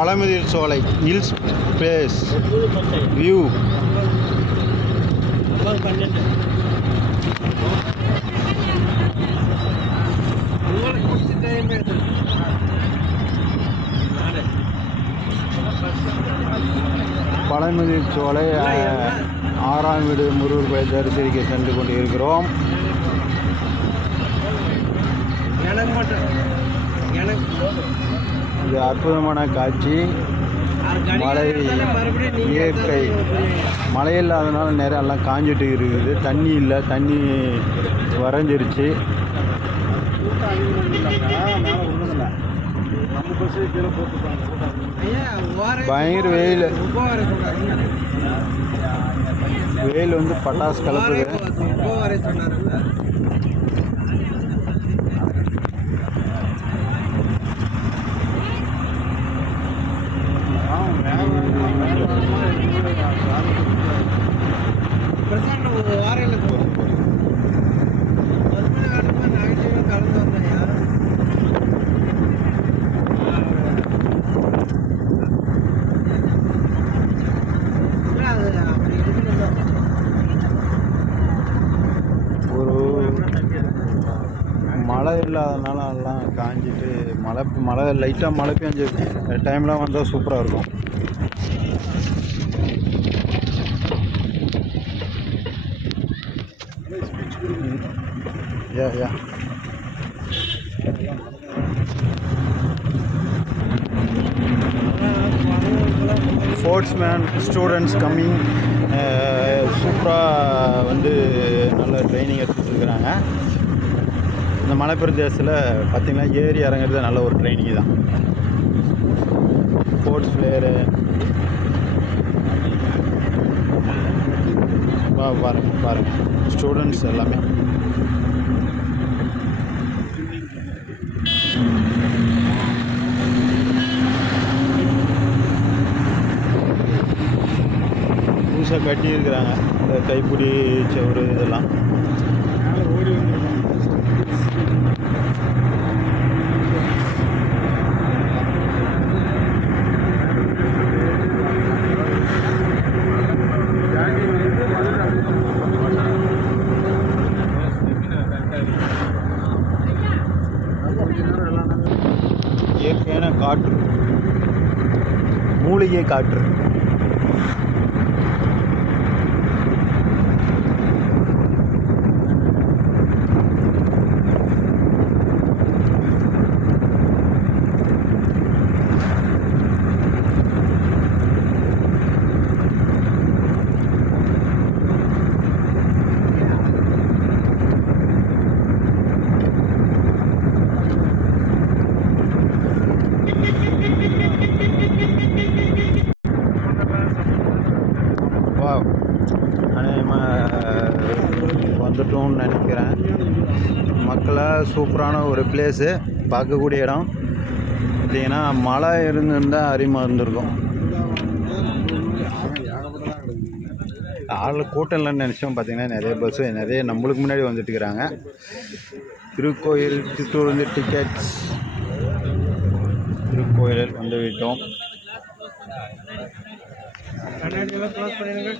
Pazhamudhir Solai hills place view. Pazhamudhir Solai 6ஆம் வீடு முருகர் கோயில் தரிசிக்க சென்று கொண்டு இருக்கிறோம். இது அற்புதமான காட்சி. மழை இயற்கை மழை இல்லாதனால நேரம் எல்லாம் காஞ்சிட்டு இருக்குது. தண்ணி இல்லை, தண்ணி வரைஞ்சிருச்சு. பயங்கர வெயில். வெயில் வந்து பட்டாசு கலப்புது. மழை இல்லாதனால எல்லாம் காஞ்சிட்டு மழை லைட்டாக மழை பெஞ்ச டைம்லாம் வந்தால் சூப்பராக இருக்கும். Yeah. Sportsman students coming. சூப்பராக வந்து நல்ல ட்ரைனிங் எடுத்துகிட்டு இருக்கிறாங்க. இந்த மலைப்பிரதேசத்தில் பார்த்திங்கன்னா ஏறி இறங்குறது நல்ல ஒரு ட்ரைனிங் தான். ஸ்போர்ட்ஸ் பிளேயரு பாருங்கள் ஸ்டூடெண்ட்ஸ் எல்லாமே. புதுசாக கட்டியிருக்கிறாங்க இந்த கைப்பிடி செவரு இதெல்லாம். இயற்கையான காற்று, மூலிகை காற்று. வந்துட்டோம்னு நினைக்கிறேன். மக்களை சூப்பரான ஒரு பிளேஸு, பார்க்கக்கூடிய இடம். பார்த்திங்கன்னா மழை இருந்திருந்தால் அருமையாக இருந்திருக்கும். ஆள் கூட்டம் இல்லைன்னு நினச்சோம். பார்த்திங்கன்னா நிறைய பஸ்ஸு நிறைய நம்மளுக்கு முன்னாடி வந்துட்டு இருக்கிறாங்க. திருக்கோயில் சித்தூர் வந்து டிக்கெட்ஸ் திருக்கோயிலில் வந்து விட்டோம்.